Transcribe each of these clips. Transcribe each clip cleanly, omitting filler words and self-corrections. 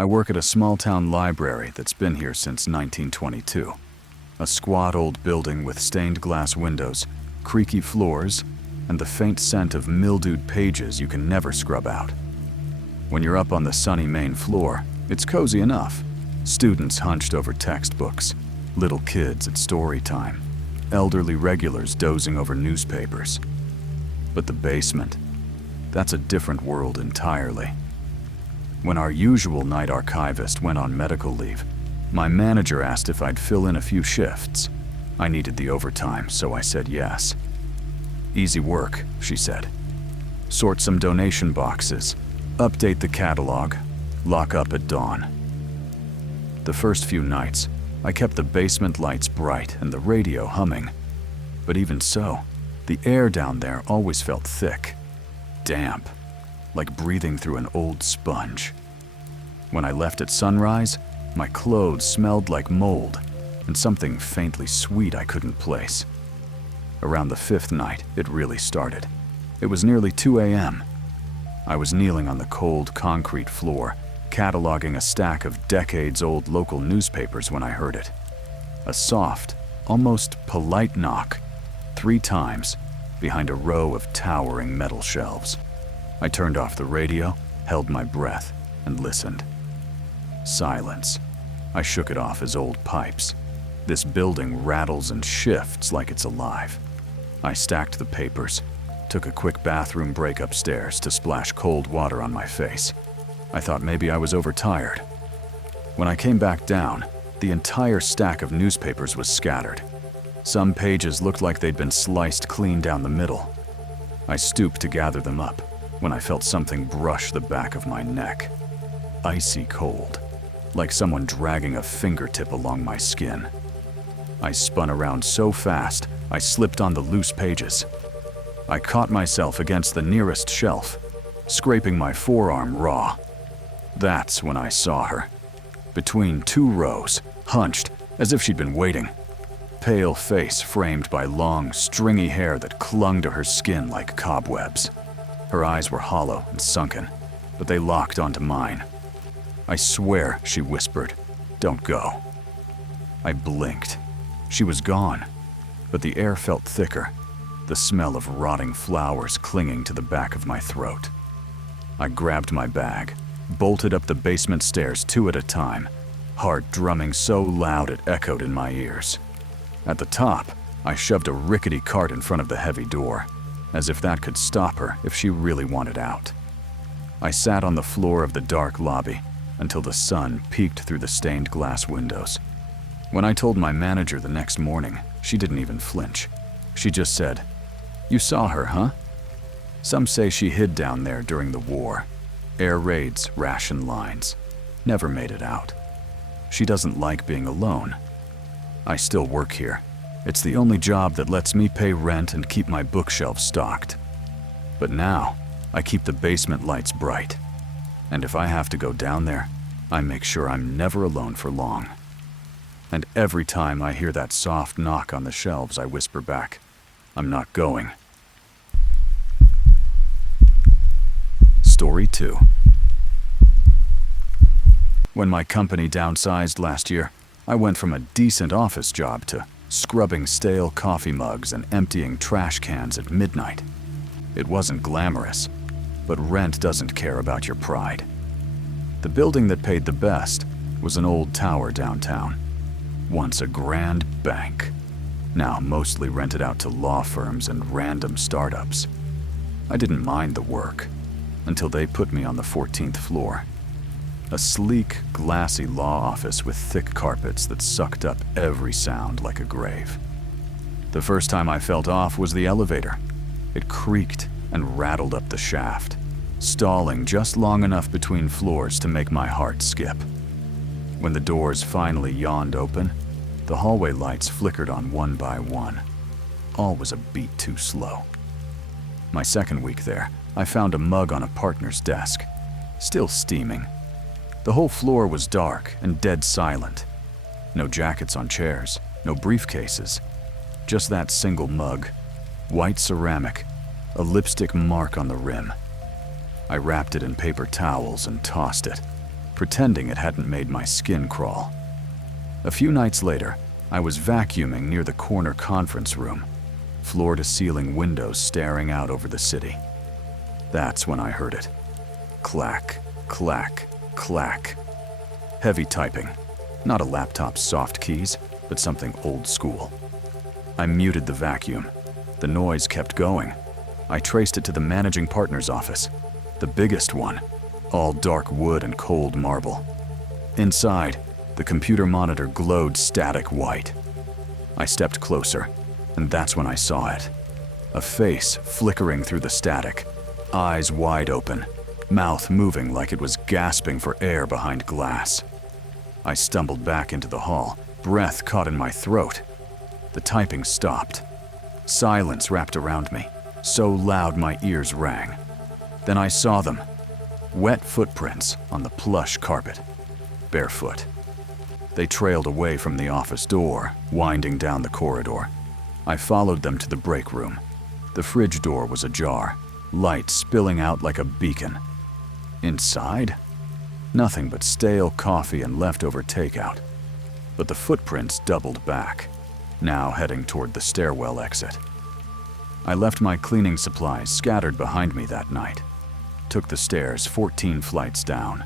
I work at a small-town library that's been here since 1922. A squat old building with stained glass windows, creaky floors, and the faint scent of mildewed pages you can never scrub out. When you're up on the sunny main floor, it's cozy enough. Students hunched over textbooks, little kids at story time, elderly regulars dozing over newspapers. But the basement, that's a different world entirely. When our usual night archivist went on medical leave, my manager asked if I'd fill in a few shifts. I needed the overtime, so I said yes. Easy work, she said. Sort some donation boxes, update the catalog, lock up at dawn. The first few nights, I kept the basement lights bright and the radio humming. But even so, the air down there always felt thick, damp, like breathing through an old sponge. When I left at sunrise, my clothes smelled like mold and something faintly sweet I couldn't place. Around the fifth night, it really started. It was nearly 2 a.m. I was kneeling on the cold concrete floor, cataloging a stack of decades-old local newspapers when I heard it. A soft, almost polite knock, 3 times, behind a row of towering metal shelves. I turned off the radio, held my breath, and listened. Silence. I shook it off as old pipes. This building rattles and shifts like it's alive. I stacked the papers, took a quick bathroom break upstairs to splash cold water on my face. I thought maybe I was overtired. When I came back down, the entire stack of newspapers was scattered. Some pages looked like they'd been sliced clean down the middle. I stooped to gather them up when I felt something brush the back of my neck. Icy cold, like someone dragging a fingertip along my skin. I spun around so fast, I slipped on the loose pages. I caught myself against the nearest shelf, scraping my forearm raw. That's when I saw her. Between 2 rows, hunched, as if she'd been waiting. Pale face framed by long, stringy hair that clung to her skin like cobwebs. Her eyes were hollow and sunken, but they locked onto mine. I swear, she whispered, "Don't go." I blinked. She was gone, but the air felt thicker, the smell of rotting flowers clinging to the back of my throat. I grabbed my bag, bolted up the basement stairs 2 at a time, heart drumming so loud it echoed in my ears. At the top, I shoved a rickety cart in front of the heavy door, as if that could stop her if she really wanted out. I sat on the floor of the dark lobby until the sun peeked through the stained glass windows. When I told my manager the next morning, she didn't even flinch. She just said, "You saw her, huh?" Some say she hid down there during the war. Air raids, ration lines. Never made it out. She doesn't like being alone. I still work here. It's the only job that lets me pay rent and keep my bookshelf stocked. But now, I keep the basement lights bright. And if I have to go down there, I make sure I'm never alone for long. And every time I hear that soft knock on the shelves, I whisper back, "I'm not going." Story 2. When my company downsized last year, I went from a decent office job to scrubbing stale coffee mugs and emptying trash cans at midnight. It wasn't glamorous, but rent doesn't care about your pride. The building that paid the best was an old tower downtown, once a grand bank, now mostly rented out to law firms and random startups. I didn't mind the work until they put me on the 14th floor. A sleek, glassy law office with thick carpets that sucked up every sound like a grave. The first time I felt off was the elevator. It creaked and rattled up the shaft, stalling just long enough between floors to make my heart skip. When the doors finally yawned open, the hallway lights flickered on one by one. All was a beat too slow. My second week there, I found a mug on a partner's desk, still steaming. The whole floor was dark and dead silent. No jackets on chairs, no briefcases. Just that single mug, white ceramic, a lipstick mark on the rim. I wrapped it in paper towels and tossed it, pretending it hadn't made my skin crawl. A few nights later, I was vacuuming near the corner conference room, floor-to-ceiling windows staring out over the city. That's when I heard it. Clack, clack, clack. Heavy typing. Not a laptop's soft keys, but something old school. I muted the vacuum. The noise kept going. I traced it to the managing partner's office, the biggest one, all dark wood and cold marble. Inside, the computer monitor glowed static white. I stepped closer, and that's when I saw it. A face flickering through the static, eyes wide open, mouth moving like it was gasping for air behind glass. I stumbled back into the hall, breath caught in my throat. The typing stopped. Silence wrapped around me, so loud my ears rang. Then I saw them. Wet footprints on the plush carpet, barefoot. They trailed away from the office door, winding down the corridor. I followed them to the break room. The fridge door was ajar, light spilling out like a beacon. Inside? Nothing but stale coffee and leftover takeout. But the footprints doubled back, now heading toward the stairwell exit. I left my cleaning supplies scattered behind me that night. Took the stairs 14 flights down,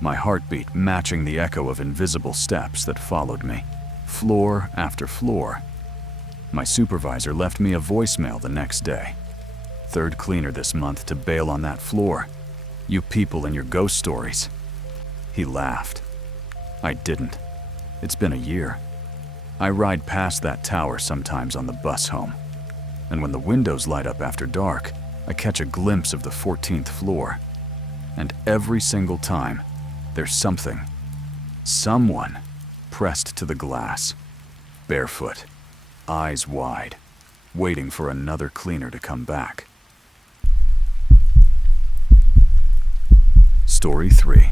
my heartbeat matching the echo of invisible steps that followed me, floor after floor. My supervisor left me a voicemail the next day. Third cleaner this month to bail on that floor. You people and your ghost stories. He laughed. I didn't. It's been a year. I ride past that tower sometimes on the bus home. And when the windows light up after dark, I catch a glimpse of the 14th floor. And every single time, there's something, someone, pressed to the glass, barefoot, eyes wide, waiting for another cleaner to come back. Story 3.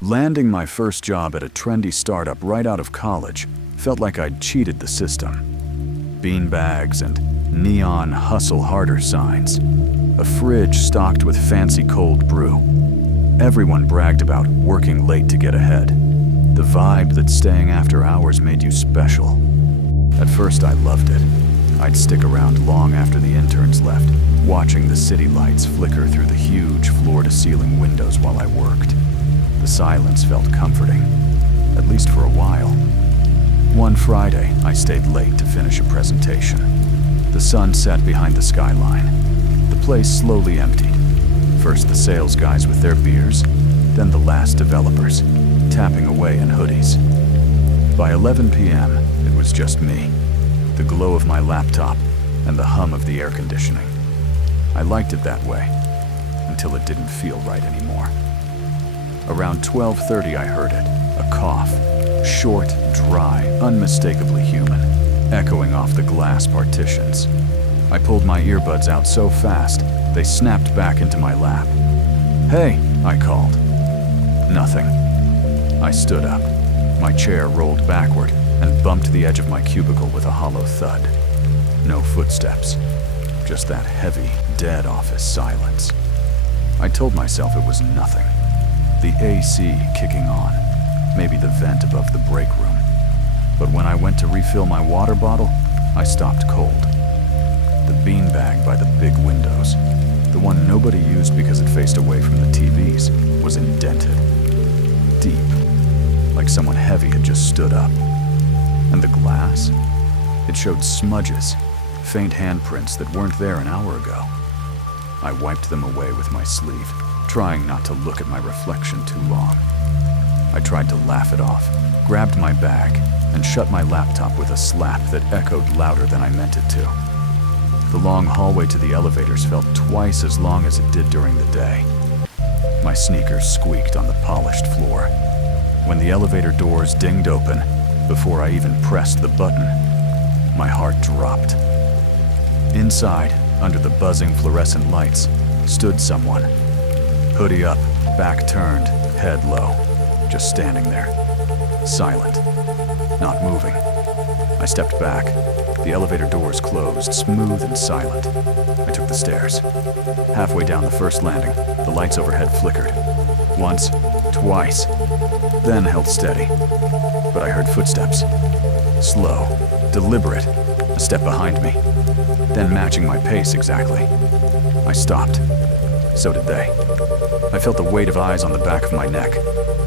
Landing my first job at a trendy startup right out of college felt like I'd cheated the system. Beanbags and neon hustle harder signs. A fridge stocked with fancy cold brew. Everyone bragged about working late to get ahead. The vibe that staying after hours made you special. At first I loved it. I'd stick around long after the interns left, watching the city lights flicker through the huge floor-to-ceiling windows while I worked. The silence felt comforting, at least for a while. One Friday, I stayed late to finish a presentation. The sun set behind the skyline. The place slowly emptied. First the sales guys with their beers, then the last developers, tapping away in hoodies. By 11 p.m., it was just me, the glow of my laptop, and the hum of the air conditioning. I liked it that way, until it didn't feel right anymore. Around 12:30 I heard it, a cough, short, dry, unmistakably human, echoing off the glass partitions. I pulled my earbuds out so fast, they snapped back into my lap. "Hey," I called. Nothing. I stood up. My chair rolled backward and bumped the edge of my cubicle with a hollow thud. No footsteps, just that heavy, dead office silence. I told myself it was nothing. The AC kicking on, maybe the vent above the break room. But when I went to refill my water bottle, I stopped cold. The beanbag by the big windows, the one nobody used because it faced away from the TVs, was indented. Deep, like someone heavy had just stood up. And the glass? It showed smudges, faint handprints that weren't there an hour ago. I wiped them away with my sleeve, trying not to look at my reflection too long. I tried to laugh it off, grabbed my bag, and shut my laptop with a slap that echoed louder than I meant it to. The long hallway to the elevators felt twice as long as it did during the day. My sneakers squeaked on the polished floor. When the elevator doors dinged open, before I even pressed the button, my heart dropped. Inside, under the buzzing fluorescent lights, stood someone. Hoodie up, back turned, head low, just standing there, silent, not moving. I stepped back. The elevator doors closed, smooth and silent. I took the stairs. Halfway down the first landing, the lights overhead flickered. Once, twice, then held steady. But I heard footsteps. Slow, deliberate, a step behind me, then matching my pace exactly. I stopped. So did they. I felt the weight of eyes on the back of my neck.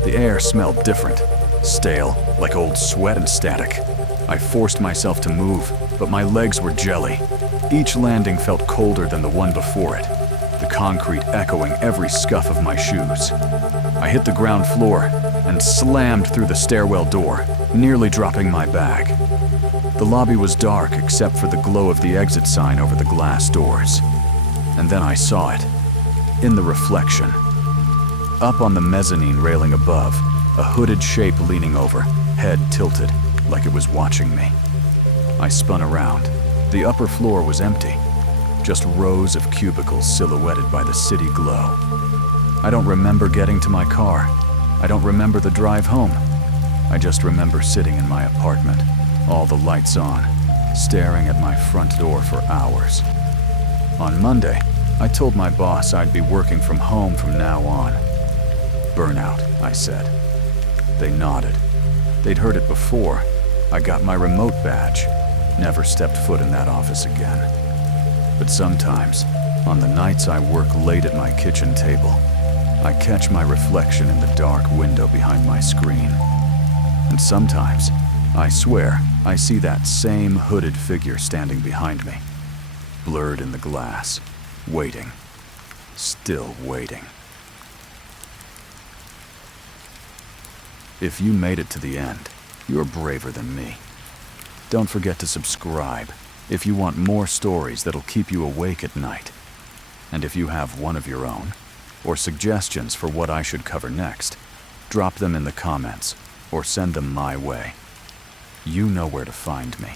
The air smelled different, stale, like old sweat and static. I forced myself to move, but my legs were jelly. Each landing felt colder than the one before it, the concrete echoing every scuff of my shoes. I hit the ground floor and slammed through the stairwell door, nearly dropping my bag. The lobby was dark except for the glow of the exit sign over the glass doors. And then I saw it, in the reflection. Up on the mezzanine railing above, a hooded shape leaning over, head tilted, like it was watching me. I spun around. The upper floor was empty, just rows of cubicles silhouetted by the city glow. I don't remember getting to my car. I don't remember the drive home. I just remember sitting in my apartment, all the lights on, staring at my front door for hours. On Monday, I told my boss I'd be working from home from now on. Burnout, I said. They nodded. They'd heard it before. I got my remote badge. Never stepped foot in that office again. But sometimes, on the nights I work late at my kitchen table, I catch my reflection in the dark window behind my screen. And sometimes, I swear, I see that same hooded figure standing behind me, blurred in the glass, waiting, still waiting. If you made it to the end, you're braver than me. Don't forget to subscribe if you want more stories that'll keep you awake at night. And if you have one of your own, or suggestions for what I should cover next, drop them in the comments or send them my way. You know where to find me.